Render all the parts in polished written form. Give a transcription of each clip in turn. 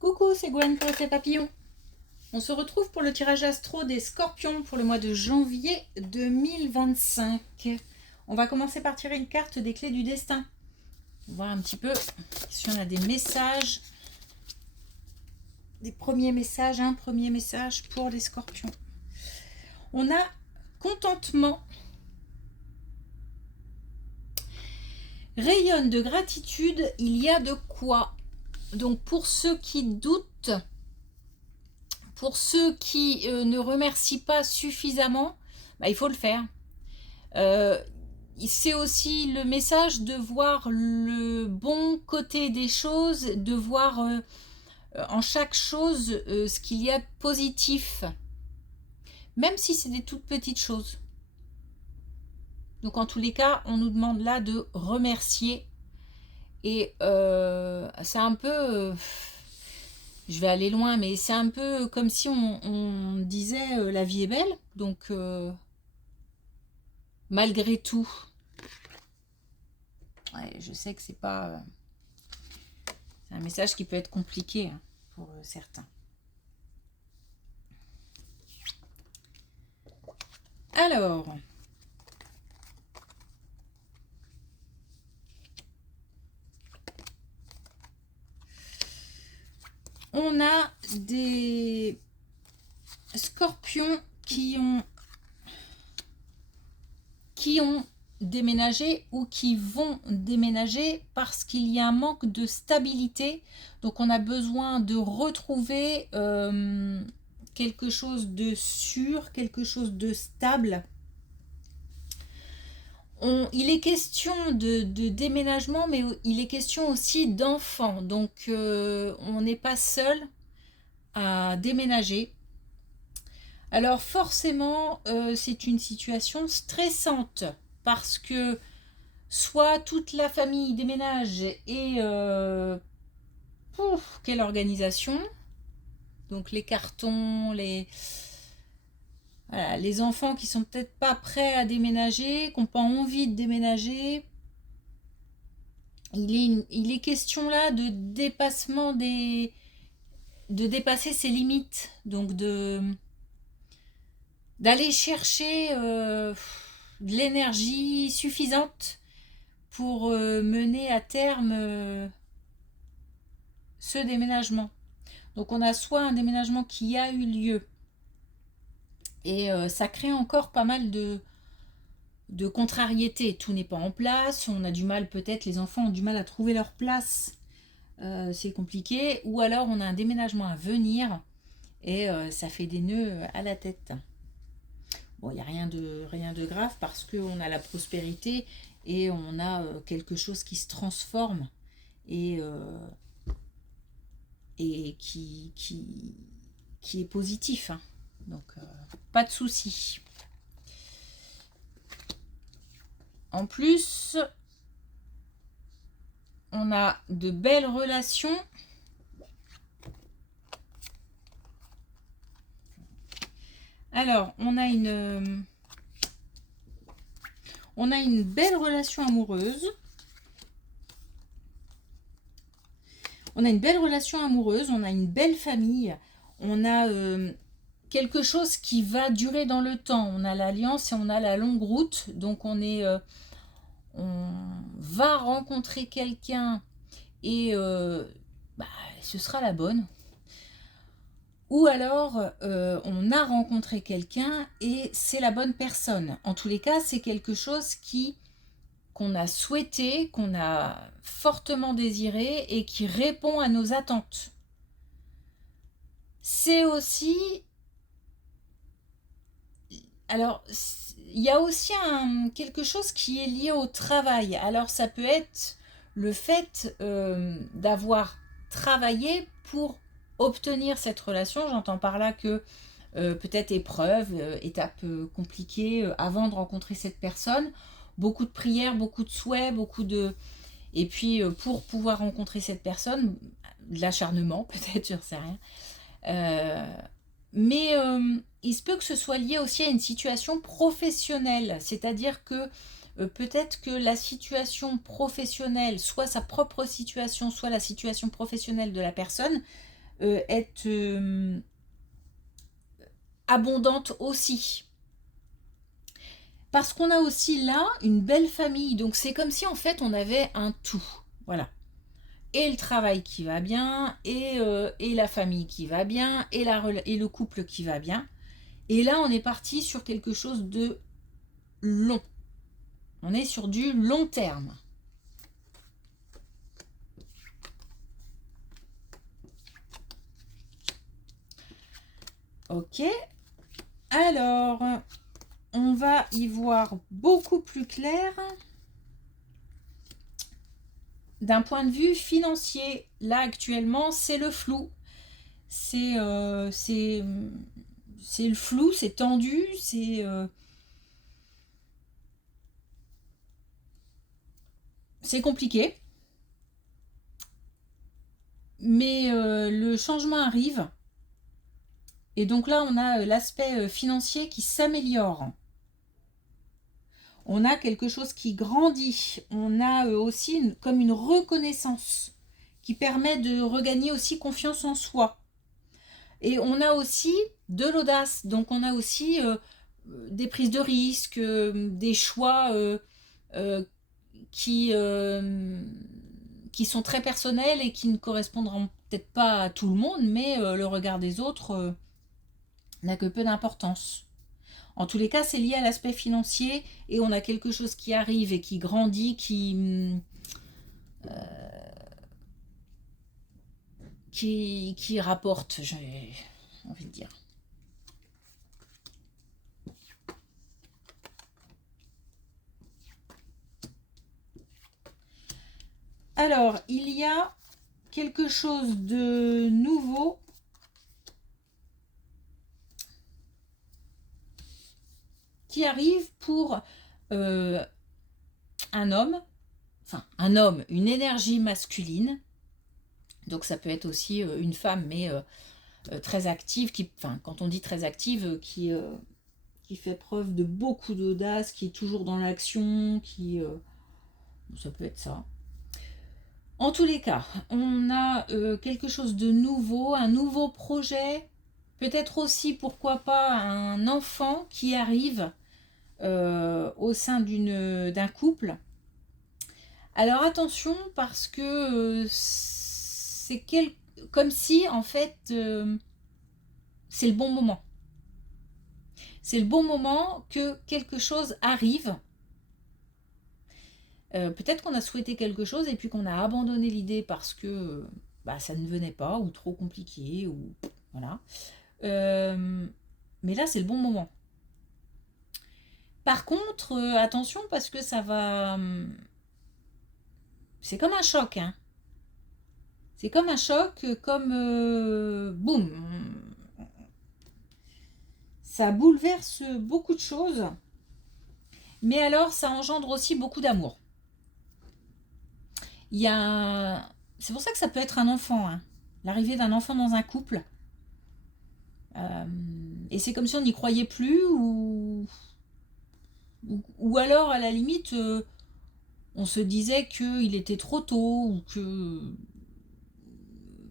Coucou, c'est Gwen pour Effet Papillon. On se retrouve pour le tirage astro des Scorpions pour le mois de janvier 2025. On va commencer par tirer une carte des clés du destin. On va voir un petit peu si on a des messages. Des premiers messages, un premier message pour les Scorpions. On a contentement. Rayonne de gratitude, il y a de quoi. Donc pour ceux qui doutent, pour ceux qui ne remercient pas suffisamment, il faut le faire. C'est aussi le message de voir le bon côté des choses, de voir en chaque chose ce qu'il y a de positif, même si c'est des toutes petites choses. Donc en tous les cas, on nous demande là de remercier. Et c'est un peu... je vais aller loin, mais c'est un peu comme si on disait la vie est belle. Donc malgré tout... Ouais, je sais que c'est pas... c'est un message qui peut être compliqué pour certains. Alors... on a des scorpions qui ont déménagé ou qui vont déménager parce qu'il y a un manque de stabilité. Donc on a besoin de retrouver quelque chose de sûr, quelque chose de stable. Il est question de déménagement, mais il est question aussi d'enfants. Donc, on n'est pas seul à déménager. Alors, forcément, c'est une situation stressante parce que soit toute la famille déménage et quelle organisation. Donc, les cartons, voilà, les enfants qui sont peut-être pas prêts à déménager, qui n'ont pas envie de déménager. Il est question là de dépassement de dépasser ses limites. Donc d'aller chercher de l'énergie suffisante pour mener à terme ce déménagement. Donc on a soit un déménagement qui a eu lieu, et ça crée encore pas mal de contrariété. Tout n'est pas en place, on a du mal, peut-être les enfants ont du mal à trouver leur place, c'est compliqué, ou alors on a un déménagement à venir et ça fait des nœuds à la tête. Bon, il n'y a rien de grave parce qu'on a la prospérité et on a quelque chose qui se transforme et qui est positif, hein. Donc pas de souci. En plus, on a de belles relations. Alors, on a une belle relation amoureuse. On a une belle relation amoureuse, on a une belle famille, on a quelque chose qui va durer dans le temps. On a l'alliance et on a la longue route. Donc on va rencontrer quelqu'un et ce sera la bonne. Ou alors on a rencontré quelqu'un et c'est la bonne personne. En tous les cas, c'est quelque chose qu'on a souhaité, qu'on a fortement désiré et qui répond à nos attentes. C'est aussi... Alors, il y a aussi quelque chose qui est lié au travail. Alors, ça peut être le fait d'avoir travaillé pour obtenir cette relation. J'entends par là que peut-être épreuve, étape compliquée avant de rencontrer cette personne. Beaucoup de prières, beaucoup de souhaits, et puis pour pouvoir rencontrer cette personne, de l'acharnement peut-être, je ne sais rien. Mais il se peut que ce soit lié aussi à une situation professionnelle, c'est-à-dire que peut-être que la situation professionnelle, soit sa propre situation, soit la situation professionnelle de la personne, être abondante aussi. Parce qu'on a aussi là une belle famille. Donc c'est comme si en fait on avait un tout. Voilà. Et le travail qui va bien, et la famille qui va bien, et le couple qui va bien. Et là on est parti sur quelque chose de long. On est sur du long terme. Ok. Alors, on va y voir beaucoup plus clair. D'un point de vue financier, là actuellement, c'est le flou. C'est le flou, c'est tendu, c'est compliqué. Mais le changement arrive. Et donc là, on a l'aspect financier qui s'améliore. On a quelque chose qui grandit. On a aussi comme une reconnaissance qui permet de regagner aussi confiance en soi. Et on a aussi de l'audace. Donc on a aussi des prises de risques, des choix qui, sont très personnels et qui ne correspondront peut-être pas à tout le monde, mais le regard des autres n'a que peu d'importance. En tous les cas, c'est lié à l'aspect financier et on a quelque chose qui arrive et qui grandit, qui rapporte, j'ai envie de dire. Alors, il y a quelque chose de nouveau qui arrive pour un homme, une énergie masculine. Donc ça peut être aussi une femme, mais très active, quand on dit très active, qui fait preuve de beaucoup d'audace, qui est toujours dans l'action, ça peut être ça. En tous les cas, on a quelque chose de nouveau, un nouveau projet, peut-être aussi, pourquoi pas, un enfant qui arrive au sein d'un couple. Alors attention, parce que c'est comme si, en fait, c'est le bon moment. C'est le bon moment que quelque chose arrive. Peut-être qu'on a souhaité quelque chose et puis qu'on a abandonné l'idée parce que ça ne venait pas, ou trop compliqué, ou voilà. Mais là, c'est le bon moment. Par contre, attention, parce que ça va... c'est comme un choc, hein. C'est comme un choc, comme... boum. Ça bouleverse beaucoup de choses. Mais alors, ça engendre aussi beaucoup d'amour. Il y a... C'est pour ça que ça peut être un enfant, hein. L'arrivée d'un enfant dans un couple. Et c'est comme si on n'y croyait plus, ou alors, à la limite, on se disait qu'il était trop tôt, ou que...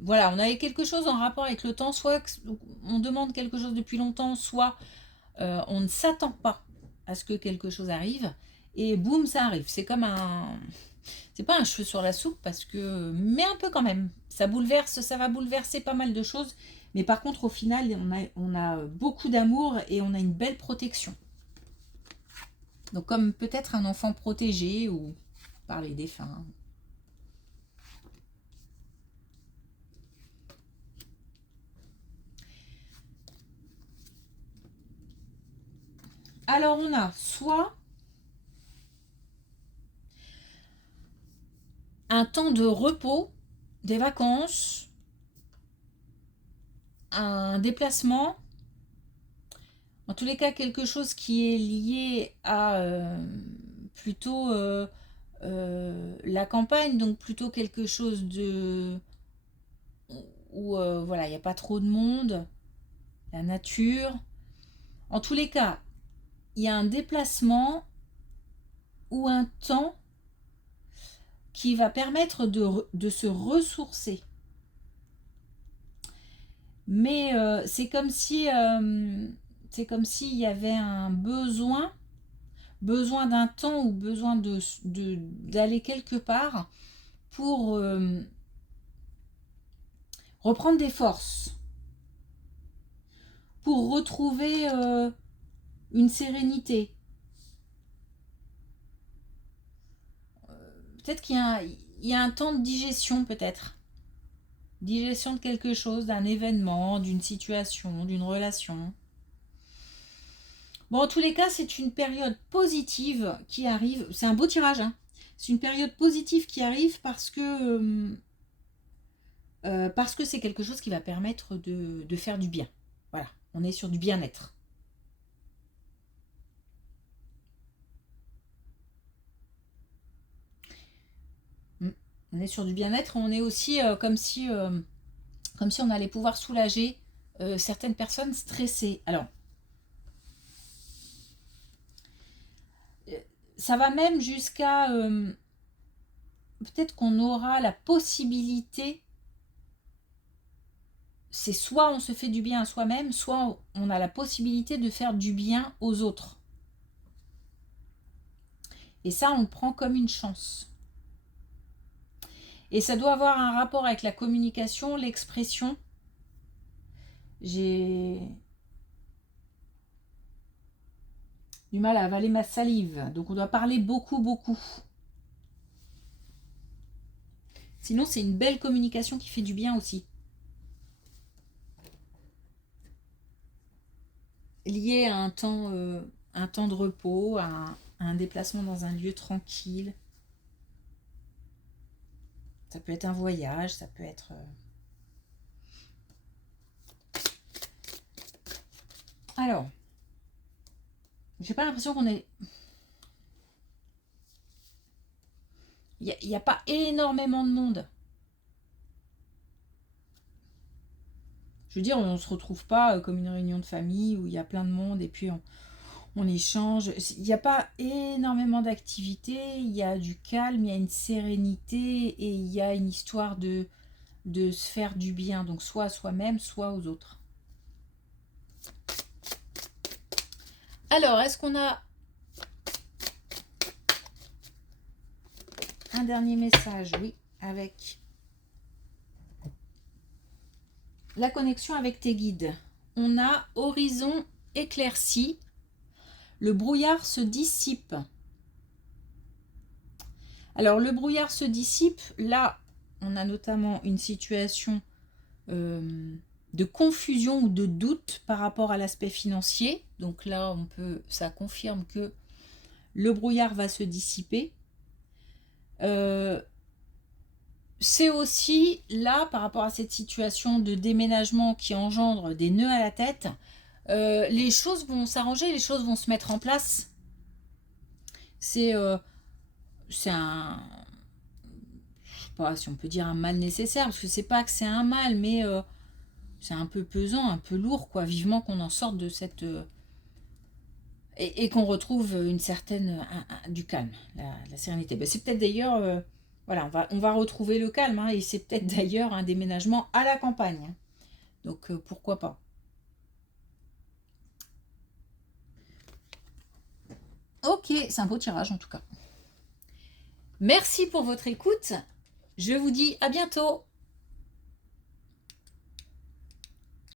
Voilà, on avait quelque chose en rapport avec le temps, soit on demande quelque chose depuis longtemps, soit on ne s'attend pas à ce que quelque chose arrive, et boum, ça arrive. C'est comme un... C'est pas un cheveu sur la soupe, parce que... Mais un peu quand même. Ça va bouleverser pas mal de choses, mais par contre, au final, on a beaucoup d'amour et on a une belle protection. Donc comme peut-être un enfant protégé, ou par les défunts. Alors on a soit un temps de repos, des vacances, un déplacement, en tous les cas quelque chose qui est lié à plutôt la campagne, donc plutôt quelque chose où voilà, il n'y a pas trop de monde, la nature. En tous les cas, il y a un déplacement ou un temps qui va permettre de se ressourcer. Mais c'est comme si s'il y avait un besoin d'un temps ou besoin d'aller quelque part pour reprendre des forces, pour retrouver une sérénité. Peut-être qu'il y a un temps de digestion, peut-être. Digestion de quelque chose, d'un événement, d'une situation, d'une relation. Bon, en tous les cas, c'est une période positive qui arrive. C'est un beau tirage, hein. C'est une période positive qui arrive parce que c'est quelque chose qui va permettre de faire du bien. Voilà, on est sur du bien-être. On est sur du bien-être, on est aussi comme si on allait pouvoir soulager certaines personnes stressées. Alors, ça va même jusqu'à peut-être qu'on aura la possibilité, c'est soit on se fait du bien à soi-même, soit on a la possibilité de faire du bien aux autres. Et ça, on le prend comme une chance. Et ça doit avoir un rapport avec la communication, l'expression. J'ai du mal à avaler ma salive, donc on doit parler beaucoup, beaucoup. Sinon, c'est une belle communication qui fait du bien aussi. Lié à un temps de repos, à un déplacement dans un lieu tranquille. Ça peut être un voyage, ça peut être... Alors, j'ai pas l'impression qu'on est... Il n'y a pas énormément de monde. Je veux dire, on ne se retrouve pas comme une réunion de famille où il y a plein de monde et puis on échange. Il n'y a pas énormément d'activités, il y a du calme, il y a une sérénité et il y a une histoire de se faire du bien, donc soit à soi-même, soit aux autres. Alors, est-ce qu'on a un dernier message? Oui, avec la connexion avec tes guides. On a horizon éclairci, le brouillard se dissipe. Alors, le brouillard se dissipe, là, on a notamment une situation de confusion ou de doute par rapport à l'aspect financier. Donc là, ça confirme que le brouillard va se dissiper. C'est aussi là, par rapport à cette situation de déménagement qui engendre des nœuds à la tête, les choses vont s'arranger, les choses vont se mettre en place. C'est un... Je sais pas si on peut dire un mal nécessaire, parce que c'est pas que c'est un mal, mais c'est un peu pesant, un peu lourd, quoi. Vivement qu'on en sorte de cette... et qu'on retrouve une certaine... du calme, la sérénité. Ben, c'est peut-être d'ailleurs... voilà, on va retrouver le calme, hein, et c'est peut-être d'ailleurs un déménagement à la campagne. Hein. Donc pourquoi pas. Ok, c'est un beau tirage en tout cas. Merci pour votre écoute. Je vous dis à bientôt.